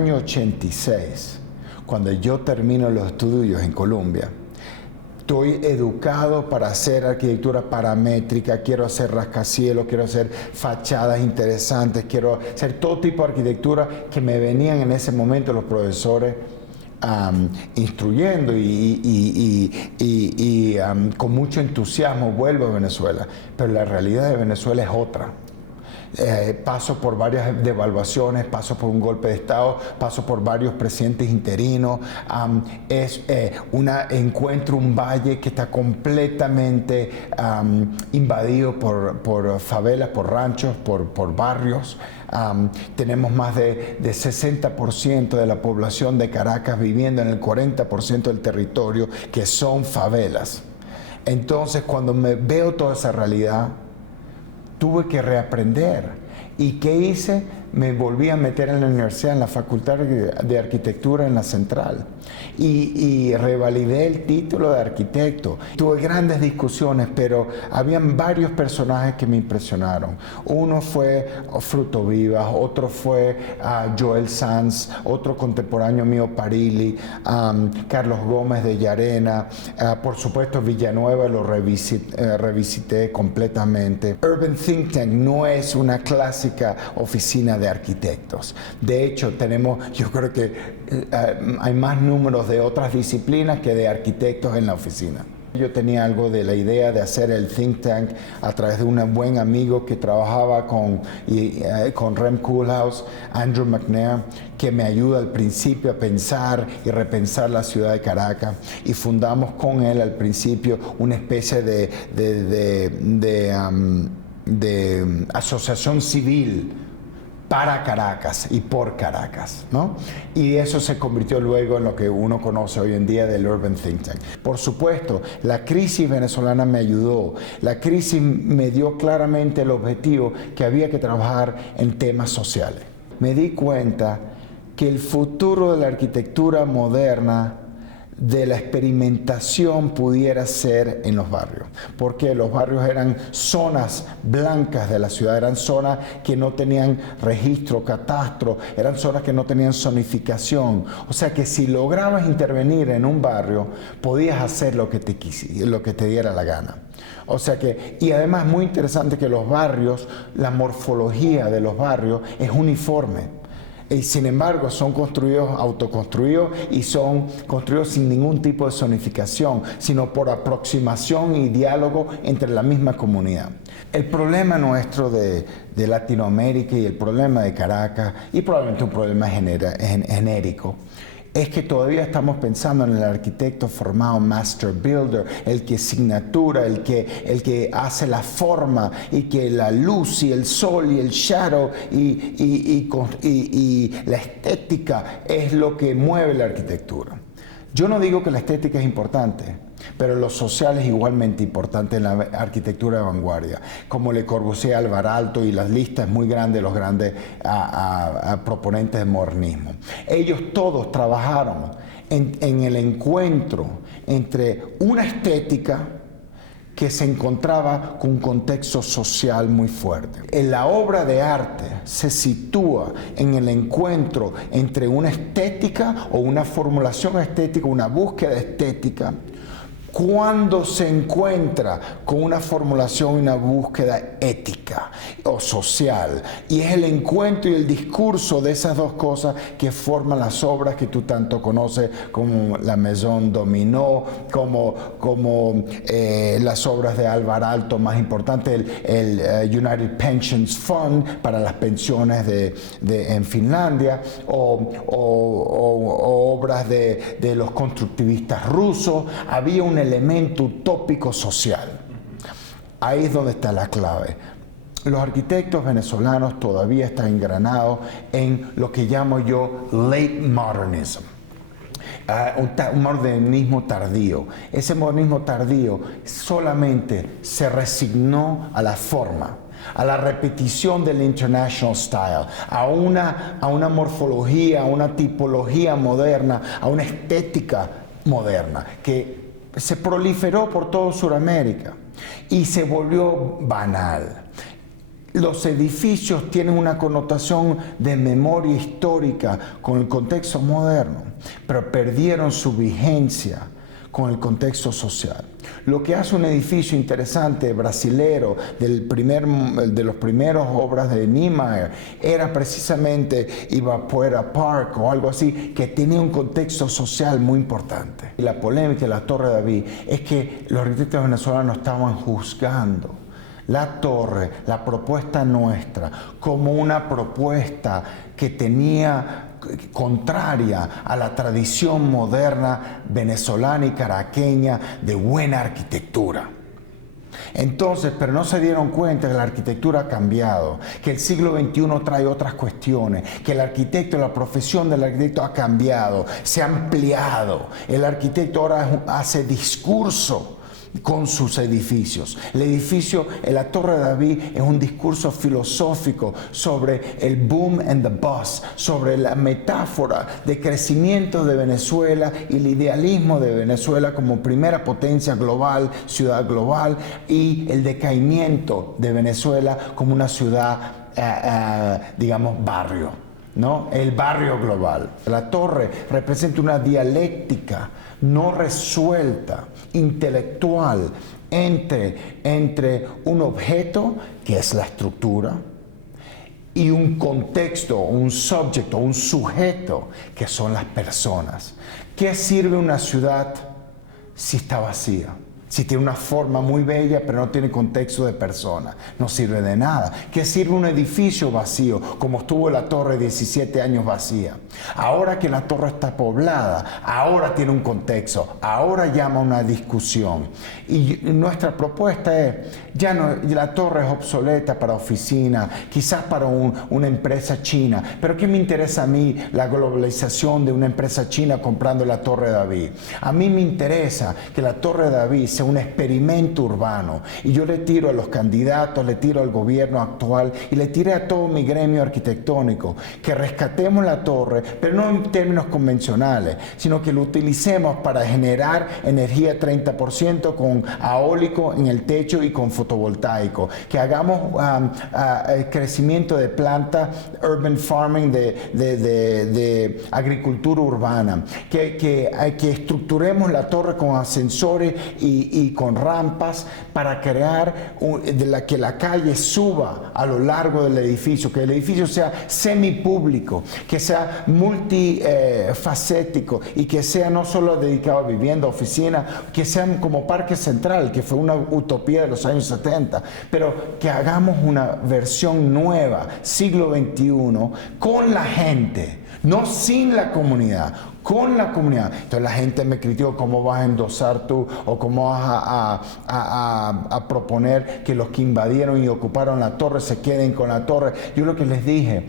año 86, cuando yo termino los estudios en Columbia, estoy educado para hacer arquitectura paramétrica, quiero hacer rascacielos, quiero hacer fachadas interesantes, quiero hacer todo tipo de arquitectura que me venían en ese momento los profesores instruyendo y con mucho entusiasmo vuelvo a Venezuela. Pero la realidad de Venezuela es otra. Paso por varias devaluaciones, paso por un golpe de Estado, paso por varios presidentes interinos, encuentro un valle que está completamente invadido por favelas, por ranchos, por barrios. Tenemos más de 60% de la población de Caracas viviendo en el 40% del territorio que son favelas. Entonces, cuando me veo toda esa realidad, tuve que reaprender. ¿Y qué hice? Me volví a meter en la universidad, en la Facultad de Arquitectura en la Central. Y revalidé el título de arquitecto. Tuve grandes discusiones, pero habían varios personajes que me impresionaron. Uno fue Fruto Vivas, otro fue Joel Sanz, otro contemporáneo mío, Parili, Carlos Gómez de Llarena, por supuesto Villanueva, lo revisité completamente. Urban Think Tank no es una clásica oficina de arquitectos. De hecho, yo creo que hay más números de otras disciplinas que de arquitectos en la oficina. Yo tenía algo de la idea de hacer el think tank a través de un buen amigo que trabajaba con Rem Koolhaas, Andrew McNair, que me ayuda al principio a pensar y repensar la ciudad de Caracas, y fundamos con él al principio una especie de asociación civil para Caracas y por Caracas, ¿no? Y eso se convirtió luego en lo que uno conoce hoy en día del Urban Think Tank. Por supuesto, la crisis venezolana me ayudó. La crisis me dio claramente el objetivo que había que trabajar en temas sociales. Me di cuenta que el futuro de la arquitectura moderna, de la experimentación, pudiera ser en los barrios, porque los barrios eran zonas blancas de la ciudad, eran zonas que no tenían registro, catastro, eran zonas que no tenían zonificación. O sea que si lograbas intervenir en un barrio, podías hacer lo que te diera la gana. O sea que, y además muy interesante que los barrios, la morfología de los barrios es uniforme. Y sin embargo son construidos, autoconstruidos, y son construidos sin ningún tipo de zonificación, sino por aproximación y diálogo entre la misma comunidad. El problema nuestro de Latinoamérica y el problema de Caracas, y probablemente un problema genérico, es que todavía estamos pensando en el arquitecto formado master builder, el que signatura, el que hace la forma, y que la luz y el sol y el shadow y la estética es lo que mueve la arquitectura. Yo no digo que la estética es importante, pero lo social es igualmente importante en la arquitectura de vanguardia, como Le Corbusier, Alvar Aalto, y la lista es muy grande de los grandes proponentes del modernismo. Ellos todos trabajaron en el encuentro entre una estética que se encontraba con un contexto social muy fuerte. En la obra de arte se sitúa en el encuentro entre una estética o una formulación estética, una búsqueda estética, cuando se encuentra con una formulación y una búsqueda ética o social. Y es el encuentro y el discurso de esas dos cosas que forman las obras que tú tanto conoces, como la Maison Dominó, como las obras de Alvar Aalto más importantes, el United Pensions Fund para las pensiones en Finlandia, o obras de los constructivistas rusos. Había un elemento utópico social. Ahí es donde está la clave. Los arquitectos venezolanos todavía están engranados en lo que llamo yo late modernism. Un modernismo tardío. Ese modernismo tardío solamente se resignó a la forma, a la repetición del international style, a una morfología, a una tipología moderna, a una estética moderna que se proliferó por toda Sudamérica y se volvió banal. Los edificios tienen una connotación de memoria histórica con el contexto moderno, pero perdieron su vigencia con el contexto social. Lo que hace un edificio interesante, brasilero, de los primeros obras de Niemeyer, era precisamente Ibirapuera Park o algo así, que tenía un contexto social muy importante. Y la polémica de la Torre de David es que los arquitectos venezolanos estaban juzgando la torre, la propuesta nuestra, como una propuesta que tenía contraria a la tradición moderna venezolana y caraqueña de buena arquitectura. Entonces, pero no se dieron cuenta que la arquitectura ha cambiado, que el siglo XXI trae otras cuestiones, que el arquitecto, la profesión del arquitecto ha cambiado, se ha ampliado. El arquitecto ahora hace discurso con sus edificios. El edificio, la Torre de David, es un discurso filosófico sobre el boom and the bust, sobre la metáfora de crecimiento de Venezuela y el idealismo de Venezuela como primera potencia global, ciudad global, y el decaimiento de Venezuela como una ciudad, digamos, barrio, ¿no? El barrio global. La torre representa una dialéctica no resuelta, intelectual, entre un objeto, que es la estructura, y un contexto, un subject, un sujeto, que son las personas. ¿Qué sirve una ciudad si está vacía? Si tiene una forma muy bella, pero no tiene contexto de persona, no sirve de nada. ¿Qué sirve un edificio vacío, como estuvo la torre 17 años vacía? Ahora que la torre está poblada, ahora tiene un contexto, ahora llama a una discusión. Y nuestra propuesta es, ya no, la torre es obsoleta para oficina, quizás para una empresa china, pero ¿qué me interesa a mí la globalización de una empresa china comprando la Torre de David? A mí me interesa que la Torre de David sea un experimento urbano, y yo le tiro a los candidatos, le tiro al gobierno actual y le tiré a todo mi gremio arquitectónico que rescatemos la torre, pero no en términos convencionales, sino que lo utilicemos para generar energía 30% con eólico en el techo y con fotovoltaico, que hagamos crecimiento de plantas, urban farming, de agricultura urbana, que estructuremos la torre con ascensores y con rampas para crear que la calle suba a lo largo del edificio, que el edificio sea semipúblico, que sea multifacético y que sea no solo dedicado a vivienda, oficina, que sea como Parque Central, que fue una utopía de los años 70, pero que hagamos una versión nueva, siglo XXI, con la gente, no sin la comunidad, con la comunidad. Entonces la gente me criticó: ¿cómo vas a endosar tú o cómo vas a proponer que los que invadieron y ocuparon la torre se queden con la torre? Yo lo que les dije: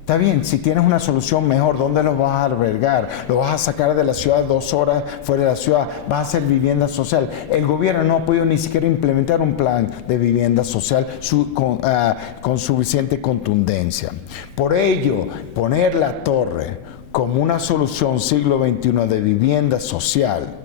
está bien, si tienes una solución mejor, ¿dónde los vas a albergar? ¿Lo vas a sacar de la ciudad 2 horas fuera de la ciudad? ¿Vas a hacer vivienda social? El gobierno no ha podido ni siquiera implementar un plan de vivienda social con suficiente contundencia. Por ello, poner la torre como una solución siglo XXI de vivienda social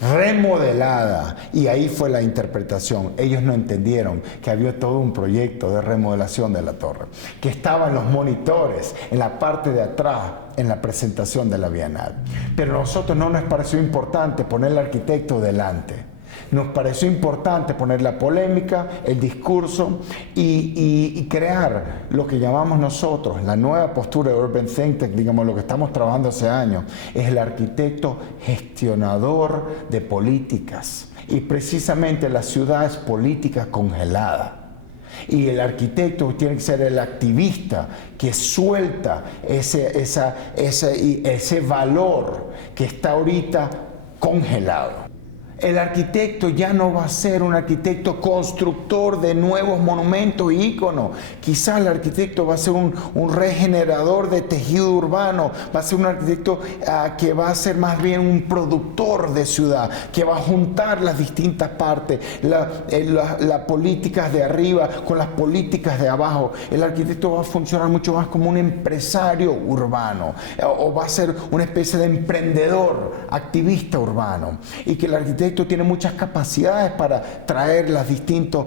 remodelada, y ahí fue la interpretación. Ellos no entendieron que había todo un proyecto de remodelación de la torre, que estaban los monitores en la parte de atrás en la presentación de la Bienal. Pero a nosotros no nos pareció importante poner al arquitecto delante. Nos pareció importante poner la polémica, el discurso y crear lo que llamamos nosotros la nueva postura de Urban Think Tank, digamos, lo que estamos trabajando hace años, es el arquitecto gestionador de políticas. Y precisamente la ciudad es política congelada. Y el arquitecto tiene que ser el activista que suelta ese valor que está ahorita congelado. El arquitecto ya no va a ser un arquitecto constructor de nuevos monumentos y íconos. Quizás el arquitecto va a ser un regenerador de tejido urbano, va a ser un arquitecto que va a ser más bien un productor de ciudad, que va a juntar las distintas partes, las políticas de arriba con las políticas de abajo. El arquitecto va a funcionar mucho más como un empresario urbano, o va a ser una especie de emprendedor, activista urbano, y que el arquitecto arquitecto tiene muchas capacidades para traer los distintos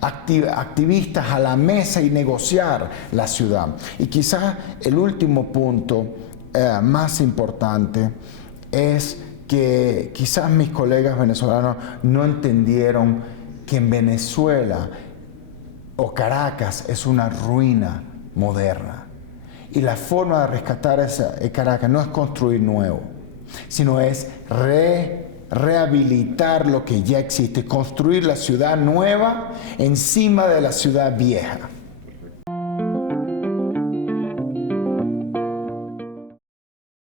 activistas a la mesa y negociar la ciudad. Y quizás el último punto más importante es que quizás mis colegas venezolanos no entendieron que en Venezuela o Caracas es una ruina moderna. Y la forma de rescatar Caracas no es construir nuevo, sino es rehabilitar lo que ya existe, construir la ciudad nueva encima de la ciudad vieja.